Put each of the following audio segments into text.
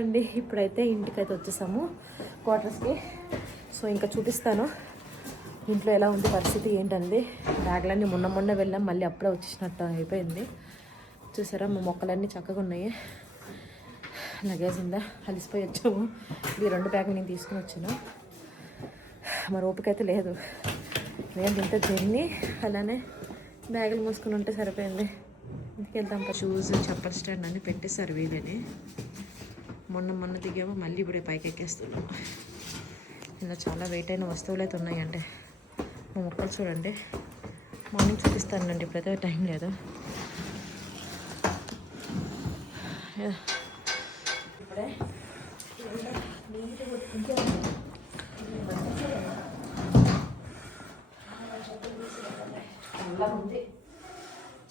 అండి ఇప్పుడైతే ఇంటికైతే వచ్చేసాము క్వార్టర్స్కి. సో ఇంకా చూపిస్తాను ఇంట్లో ఎలా ఉంది పరిస్థితి ఏంటండి. బ్యాగ్లన్నీ మొన్న వెళ్ళాం, మళ్ళీ అప్పుడే వచ్చేసినట్టు అయిపోయింది. చూసారా మా మొక్కలన్నీ చక్కగా ఉన్నాయి. లగేజ్ ఉందా, అలిసిపోయి వచ్చాము. ఈ 2 బ్యాగులు నేను తీసుకుని వచ్చాను. మరి ఓపిక అయితే లేదు. నేను ఇంత జర్నీ అలానే బ్యాగులు మూసుకుని ఉంటే సరిపోయింది. ఇంటికి వెళ్తాం. షూస్ చప్పల్ స్టాండ్ అన్నీ పెట్టేశారు వీళ్ళని. మొన్న దిగాము, మళ్ళీ ఇప్పుడే పైకి ఎక్కేస్తున్నాం. ఇలా చాలా వెయిట్ అయిన వస్తువులు అయితే ఉన్నాయండి. మా మొక్కలు చూడండి, మార్నింగ్ చూపిస్తానండి, ఇప్పుడైతే టైం లేదు. ఇప్పుడే చాలా ఉంది,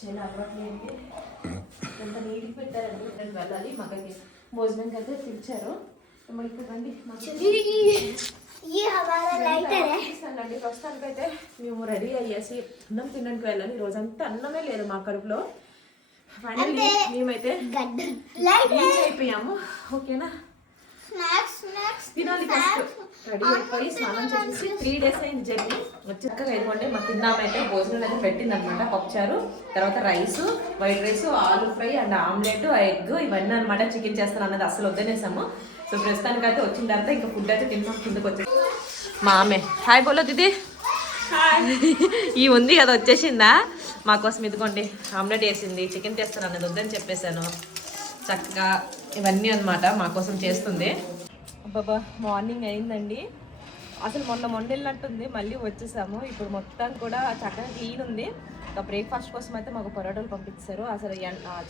చాలా అలవాట్లేదు. ఎంత నీటికి పెట్టారండి. నేను వెళ్ళాలి, మగకి భోజనం అయితే పిలిచారు. రండి ప్రస్తుతానికైతే మేము రెడీ అయ్యేసి అన్నం తినడానికి వెళ్ళాలి. ఈ రోజంతా అన్నమే లేదు మా కడుపులో. ఫైనల్లీ మేమైతే అయిపోయాము. ఓకేనా, తినాలి. ఫస్ట్ రెడీ అయిపోయి స్నానం చేసేసి 3 days అయింది జర్నీ. వచ్చాక వెళ్ళిపోండి మా తిన్నామైతే భోజనం అయితే పెట్టింది అనమాట. పప్పుచారు, తర్వాత rice, white rice, aloo fry and omelette, egg ఇవన్నీ అనమాట. చికెన్ చేస్తాను అన్నది అసలు వద్దనేసాము. సో ప్రస్తుతానికి అయితే వచ్చిన తర్వాత ఇంకా ఫుడ్ అయితే తిన్నాం. కిందకి వచ్చేసి మా ఆమె హాయ్ బోలో దీది. ఈ ఉంది కదా వచ్చేసిందా మాకోసం. ఇదిగోండి ఆమ్లెట్ వేసింది. చికెన్ తెస్తాను అన్నది వద్దని చెప్పేశాను. చక్కగా ఇవన్నీ అనమాట మాకోసం చేస్తుంది. అబ్బాబా మార్నింగ్ అయిందండి. అసలు మొన్న వెళ్ళినట్టుంది, మళ్ళీ వచ్చేసాము. ఇప్పుడు మొత్తం కూడా చక్కగా క్లీన్ ఉంది. ఇంకా బ్రేక్ఫాస్ట్ కోసం అయితే మాకు పరోటాలు పంపించారు. అసలు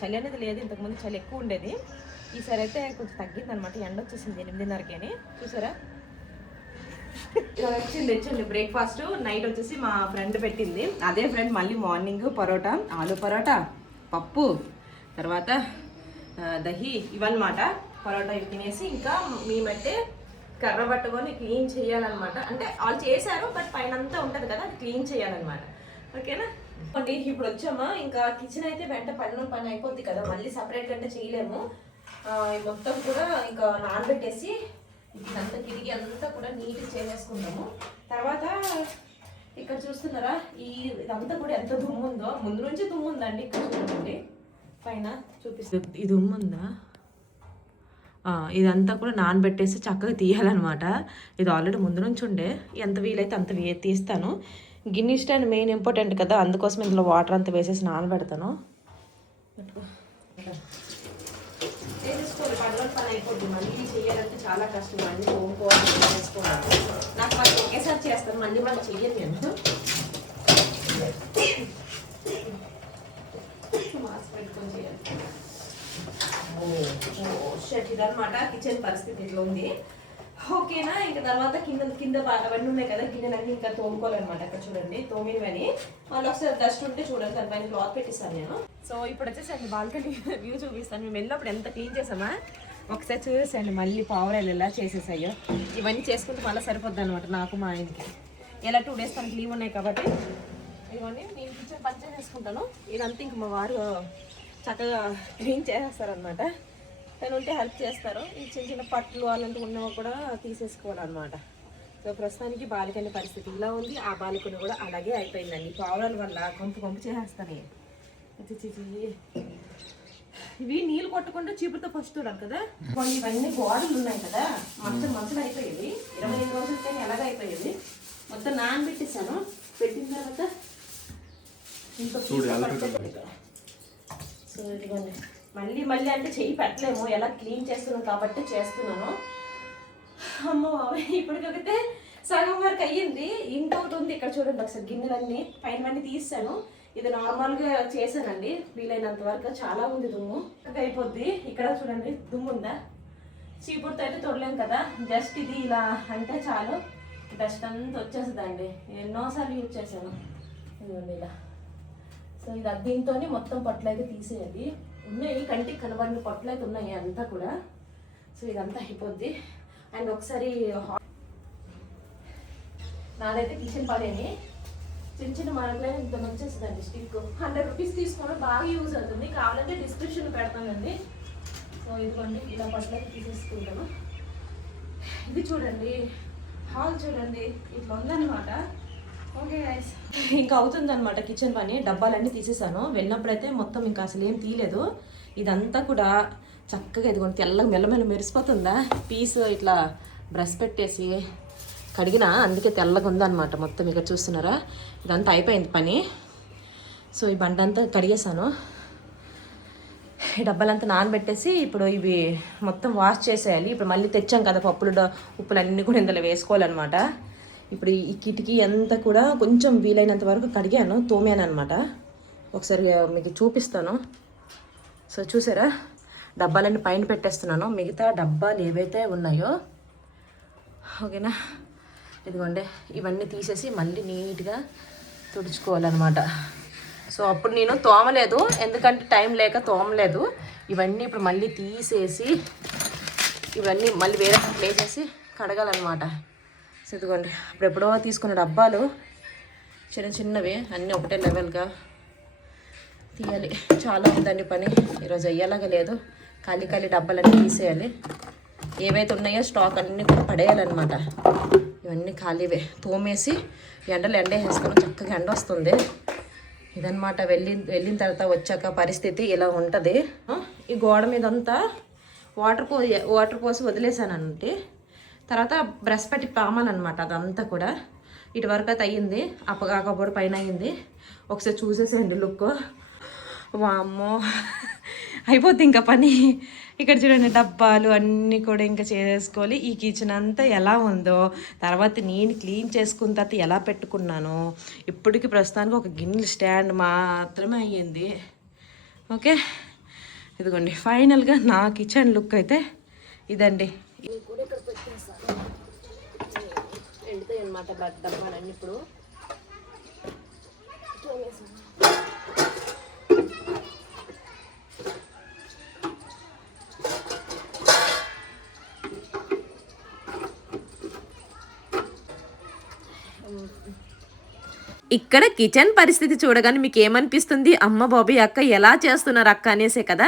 చలి అనేది లేదు, ఇంతకుముందు చలి ఎక్కువ ఉండేది. ఈసారి అయితే కొంచెం తగ్గింది అనమాట. ఎండ వచ్చేసింది 8:30కి. చూసారా తెచ్చింది బ్రేక్ఫాస్ట్. నైట్ వచ్చేసి మా ఫ్రెండ్ పెట్టింది. అదే ఫ్రెండ్ మళ్ళీ మార్నింగ్ పరోటా, ఆలు పరోటా, పప్పు, తర్వాత దహి ఇవన్నమాట. పరోటా ఇవి తినేసి ఇంకా మేమైతే కర్ర పట్టుకొని క్లీన్ చేయాలన్నమాట. అంటే వాళ్ళు చేశారు, బట్ పైన అంతా ఉంటుంది కదా, అది క్లీన్ చేయాలన్నమాట. ఓకేనా అండి. ఇప్పుడు వచ్చామా, ఇంకా కిచెన్ అయితే వెంట పని అయిపోద్ది కదా, మళ్ళీ సపరేట్గా అంటే చేయలేము. మొత్తం కూడా ఇంకా నానబెట్టేసి ఇదంతా తిరిగి అంతా కూడా నీట్గా చేసేసుకుంటాము. తర్వాత ఇక్కడ చూస్తున్నారా, ఇదంతా కూడా ఎంత దుమ్ము ఉందో. ముందు నుంచి దుమ్ము ఉందండి. ఇక్కడ చూడండి పైన చూపిస్తుంది. ఈ దుమ్ము ఉందా, ఇదంతా కూడా నానబెట్టేసి చక్కగా తీయాలన్నమాట. ఇది ఆల్రెడీ ముందు నుంచి ఉండే. ఎంత వీలైతే అంత తీస్తాను. గిన్నె స్టాండ్ మెయిన్ ఇంపార్టెంట్ కదా, అందుకోసం ఇందులో వాటర్ అంతా వేసేసి నానబెడతాను. పని అయిపోద్ది. మళ్ళీ చేయాలంటే చాలా కష్టం. అన్నీ తోముకోవాలి, చేసుకోవాలి. నాకు మళ్ళీ ఒకేసారి చేస్తాను, మళ్ళీ చెయ్యను నేను. మాస్క్ పెట్టుకొని చేయాలి. ఇదనమాట కిచెన్ పరిస్థితి ఇట్లా ఉంది. ఓకేనా, ఇంకా తర్వాత కింద అవన్నీ ఉన్నాయి కదా, గిన్నెలన్నీ ఇంకా తోముకోవాలన్నమాట. అక్కడ చూడండి తోమినవని. మళ్ళీ ఒకసారి డస్ట్ ఉంటే చూడండి, దానిపైన క్లాత్ పెట్టిస్తాను నేను. సో ఇప్పుడు వచ్చేసండి బాల్కనీ వ్యూ చూపిస్తాను. మేము వెళ్ళినప్పుడు ఎంత క్లీన్ చేసామా ఒకసారి చూసేసండి. మళ్ళీ పావురాలు ఎలా చేసేసాయో. ఇవన్నీ చేసుకుంటే మళ్ళీ సరిపోద్ది అనమాట నాకు మా ఆయనకి. ఎలా 2 days తనకి లీవ్ ఉన్నాయి కాబట్టి ఇవన్నీ నేను కిచెన్ పని చేసేసుకుంటాను. ఇదంతా ఇంక మా వారు చక్కగా క్లీన్ చేసేస్తారనమాట. తను ఉంటే హెల్ప్ చేస్తారు. ఈ చిన్న పట్లు అలాంటివి ఉన్నవి కూడా తీసేసుకోవాలన్నమాట. సో ప్రస్తుతానికి బాల్కనీ పరిస్థితి ఇలా ఉంది. ఆ బాల్కనీ కూడా అలాగే అయిపోయిందండి. పావురాల వల్ల కొంపు చేసేస్తాను. ఇవి నీళ్ళు కొట్టకుండా చీపుతో ఫస్ట్ చూడాలి కదా. ఇవన్నీ గోడలు ఉన్నాయి కదా, మంచం అయిపోయేది. 25 రోజులకైనా ఎలాగ అయిపోయేది. మొత్తం నానబెట్టేసాను. పెట్టిన తర్వాత ఇంకో సో ఇదిగోండి మళ్ళీ అంటే చెయ్యి పెట్టలేము, ఎలా క్లీన్ చేస్తున్నాం కాబట్టి చేస్తున్నాను. అమ్మ ఇప్పటికైతే సగం వరకు అయ్యింది. ఇంకొకటి ఉంది ఇక్కడ చూడండి ఒకసారి. గిన్నెలన్నీ పైన తీసాను. ఇది నార్మల్గా చేశానండి వీలైనంత వరకు. చాలా ఉంది దుమ్ము, అయిపోద్ది. ఇక్కడ చూడండి దుమ్ము ఉందా. చీపుడుతో అయితే తొడలేం కదా, జస్ట్ ఇది ఇలా అంటే చాలు డస్ట్ అంతా వచ్చేస్తుందండి. ఎన్నోసార్లు యూజ్ చేశాను. ఇదిగోండి ఇలా. సో ఇది దీంతో మొత్తం పట్లు అయితే తీసేయాలి. ఉన్నాయి కంటికి కనబడిన పట్లు అయితే ఉన్నాయి అంతా కూడా. సో ఇదంతా అయిపోద్ది. అండ్ ఒకసారి నాదైతే కిచెన్ పడేని చిన్న మనకులైనా ఇంత వచ్చేస్తుందండి. స్టిక్ 100 రూపీస్ తీసుకోవడం బాగా యూజ్ అవుతుంది. కావాలంటే డిస్క్రిప్షన్ పెడతానండి. సో ఇదిగోండి ఇలా బట్టలకి తీసేసుకుంటాను. ఇది చూడండి, హాల్ చూడండి, ఇట్లా ఉందన్నమాట. ఓకే గైస్, ఇంకా అవుతుందన్నమాట కిచెన్ పని. డబ్బాలన్నీ తీసేసాను. వెళ్ళినప్పుడైతే మొత్తం ఇంకా అసలు ఏం తీయలేదు. ఇదంతా కూడా చక్కగా ఇదిగోండి తెల్లగా మెల్లమెల్ల మెరిసిపోతుందా. పీస్ ఇట్లా బ్రష్ పెట్టేసి కడిగిన, అందుకే తెల్లగా ఉందన్నమాట మొత్తం. ఇక్కడ చూస్తున్నారా, ఇదంతా అయిపోయింది పని. సో ఈ బండ అంతా కడిగేసాను. ఈ డబ్బాలంతా నానబెట్టేసి ఇప్పుడు ఇవి మొత్తం వాష్ చేసేయాలి. ఇప్పుడు మళ్ళీ తెచ్చాం కదా పప్పులు ఉప్పులు అన్నీ కూడా ఇందులో వేసుకోవాలన్నమాట. ఇప్పుడు ఈ కిటికీ అంతా కూడా కొంచెం వీలైనంత వరకు కడిగాను, తోమాను అనమాట. ఒకసారి మీకు చూపిస్తాను. సో చూసారా, డబ్బాలన్నీ పైన పెట్టేస్తున్నాను. మిగతా డబ్బాలు ఏవైతే ఉన్నాయో ఓకేనా, ఇదిగోండి ఇవన్నీ తీసేసి మళ్ళీ నీట్గా తుడుచుకోవాలన్నమాట. సో అప్పుడు నేను తోమలేదు, ఎందుకంటే టైం లేక తోమలేదు. ఇవన్నీ ఇప్పుడు మళ్ళీ తీసేసి ఇవన్నీ మళ్ళీ వేరే వేసేసి కడగాలన్నమాట. సో ఇదిగోండి ఇప్పుడెప్పుడో తీసుకున్న డబ్బాలు చిన్న చిన్నవి అన్నీ ఒకటే లెవెల్గా తీయాలి. చాలా ఉందండి పని, ఈరోజు అయ్యేలాగా లేదు. ఖాళీ ఖాళీ డబ్బాలన్నీ తీసేయాలి. ఏవైతే ఉన్నాయో స్టాక్ అన్నీ కూడా పడేయాలన్నమాట. ఇవన్నీ ఖాళీవే తోమేసి ఎండలో వేసుకొని చక్కగా ఎండ వస్తుంది. ఇదనమాట వెళ్ళిన తర్వాత వచ్చాక పరిస్థితి ఇలా ఉంటుంది. ఈ గోడ మీద అంతా వాటర్ పోసి వదిలేసాను అంటే తర్వాత బ్రష్ పెట్టి పామాలన్నమాట. అదంతా కూడా ఇటు వరకు అయితే అయ్యింది, అప్పగాకప్పుడు పైన అయ్యింది. ఒకసారి చూసేసేయండి లుక్. వామ్మో అయిపోద్ది ఇంకా పని. ఇక్కడ చూడండి డబ్బాలు అన్నీ కూడా ఇంకా చేసుకోవాలి. ఈ కిచెన్ అంతా ఎలా ఉందో, తర్వాత నేను క్లీన్ చేసుకున్న తర్వాత ఎలా పెట్టుకున్నాను. ఇప్పటికి ప్రస్తుతానికి ఒక గిన్నెల స్టాండ్ మాత్రమే అయ్యింది. ఓకే ఇదిగోండి ఫైనల్గా నా కిచెన్ లుక్ అయితే ఇదండి. ఇవి కూడా ఇక్కడ పెట్టేస్తాను, ఎండుతాయి అన్నమాట డబ్బాలన్నీ. ఇప్పుడు ఇక్కడ కిచెన్ పరిస్థితి చూడగానే మీకు ఏమనిపిస్తుంది, అమ్మ బాబీ అక్క ఎలా చేస్తున్నారు అక్క అనేసే కదా.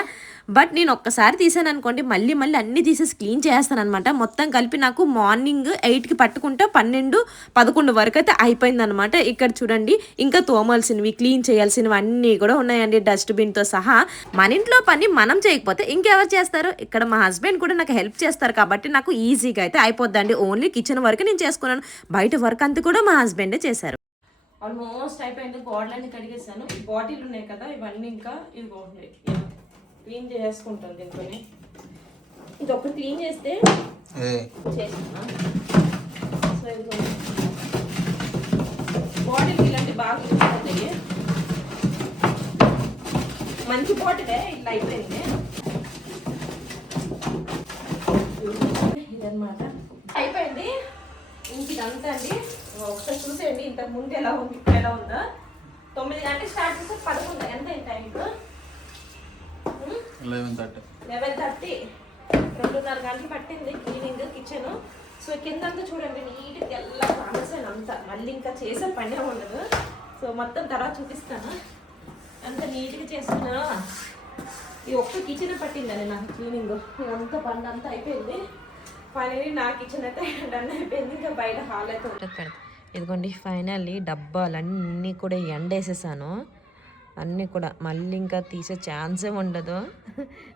బట్ నేను ఒక్కసారి తీసాను అనుకోండి మళ్ళీ అన్నీ తీసేసి క్లీన్ చేస్తాను అనమాట. మొత్తం కలిపి నాకు మార్నింగ్ 8కి పట్టుకుంటే 12-11 వరకు అయితే అయిపోయిందనమాట. ఇక్కడ చూడండి ఇంకా తోమాల్సినవి క్లీన్ చేయాల్సినవి అన్నీ కూడా ఉన్నాయండి, డస్ట్బిన్తో సహా. మన ఇంట్లో పని మనం చేయకపోతే ఇంకెవరు చేస్తారు. ఇక్కడ మా హస్బెండ్ కూడా నాకు హెల్ప్ చేస్తారు కాబట్టి నాకు ఈజీగా అయితే అయిపోద్దండి. ఓన్లీ కిచెన్ వరకు నేను చేసుకున్నాను, బయట వర్క్ అంతా కూడా మా హస్బెండే చేశారు. ఆల్మోస్ట్ అయిపోయింది. గోడలన్నీ కడిగేసాను. బాటిల్ ఉన్నాయి కదా ఇవన్నీ ఇంకా ఇది క్లీన్ చేసుకుంటాను. దీంతో ఇది ఒకటి క్లీన్ చేస్తే చేస్తున్నా. సో ఇది బాటిల్ ఇలాంటి బాగా చూస్తుంది, మంచి బాటిలే ఇట్లా అయిపోయింది. ఇదన్నమాట అయిపోయింది. ఇంక ఇదంతా అండి ఒకసారి చూసేయండి. ఇంతకు ముందు ఎలా ఉంది ఇప్పుడు ఎలా ఉందో. 9 గంటలకు స్టార్ట్ చేస్తే 11 ఎంత టైం ఇప్పుడు 11:30 2:30 గంటలు పట్టింది క్లీనింగ్ కిచెన్. సో కిందంతా చూడండి నీట్గా తెల్ల కానసాను అంతా. మళ్ళీ ఇంకా చేసే పని ఉండదు. సో మొత్తం తర్వాత చూపిస్తాను. అంత నీట్గా చేస్తున్నా. ఈ ఒక్క కిచెన్ పట్టిందండి నాకు క్లీనింగ్. ఇదంతా పని అంతా అయిపోయింది. ఫైనల్లీ నా కిచెన్ అయితే డన్ అయిపోయింది. ఇంకా బయట హాల్ అయితే ఉంటుంది. ఇదిగోండి ఫైనల్లీ డబ్బాలన్నీ కూడా ఎండేసేసాను. అన్నీ కూడా మళ్ళీ ఇంకా తీసే ఛాన్సే ఉండదు.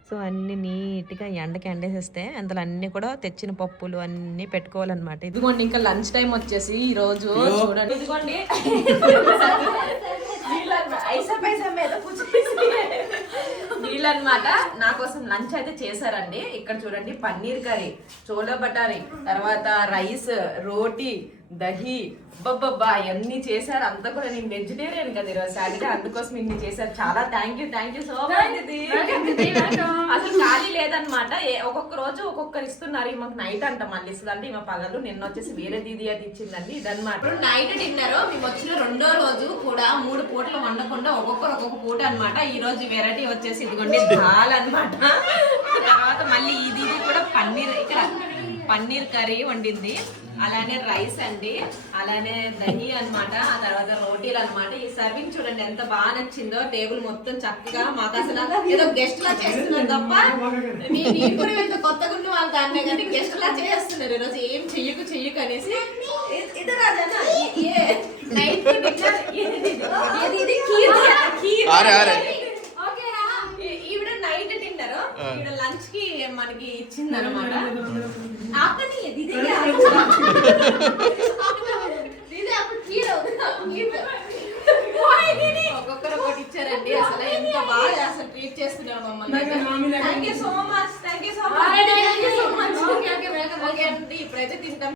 సో అన్నీ నీట్గా ఎండకి ఎండేసేస్తే అందులో అన్నీ కూడా తెచ్చిన పప్పులు అన్నీ పెట్టుకోవాలన్నమాట. ఇదిగోండి ఇంకా లంచ్ టైం వచ్చేసి ఈరోజు చూడండి. ఇదిగోండి వీళ్ళనమాట నా కోసం లంచ్ అయితే చేశారండి. ఇక్కడ చూడండి పన్నీర్ కర్రీ, చోలా బటారీ, తర్వాత రైస్, రోటీ, దహి, అబ్బబ్బా అన్నీ చేశారు. అంతా కూడా నేను వెజిటేరియన్ కదా ఈరోజు సాటర్డే, అందుకోసం ఇన్ని చేశారు. చాలా థ్యాంక్ యూ సో మచ్ ఇది. అసలు ఖాళీ లేదనమాట. ఒక్కొక్క రోజు ఒక్కొక్కరు ఇస్తున్నారు. మాకు నైట్ అంట మళ్ళీ ఇస్తుందంటే ఈమె పగలు. నిన్న వచ్చేసి వేరే దీది అది ఇచ్చిందండి. ఇదన్నమాట ఇప్పుడు నైట్ డిన్నర్. మేము వచ్చిన 2వ రోజు కూడా 3 పూటలు వండకుండా ఒక్కొక్కరు ఒక్కొక్క పూట అనమాట. ఈ రోజు వెరైటీ వచ్చేసి ఇదిగోండి దాల్ అనమాట. తర్వాత మళ్ళీ ఇది కూడా పన్నీర్, ఇక్కడ పన్నీర్ కర్రీ వండింది, అలానే రైస్ అండి, అలానే దహి అన్నమాట, ఆ తర్వాత రోటీలు అన్నమాట. ఈ సర్వింగ్ చూడండి ఎంత బాగా నచ్చిందో. టేబుల్ మొత్తం చక్కగా మాకు అసలు ఏదో గెస్ట్ లా చేస్తున్నారు తప్ప నేను కూడా వీళ్ళతో కొత్తగా ఉన్న వాళ్ళు దాన్నే కానీ గెస్ట్ లా చేస్తున్నారు. ఈరోజు ఏం చెయ్యకు అనేసి ఇది రాజా నైట్ డిన్నర్ ఇది ఈవిడ నైట్ డిన్నర్, ఈవిడ లంచ్ కి మనకి ఇచ్చింది అనమాట. ఒక్కొక్కరు ఒకటి ఇచ్చారండి. అసలు ఎంత బాగా అసలు ట్రీట్ చేస్తున్నారు మమ్మల్ని. Thank you so much. ఇప్పుడైతే తింటాం.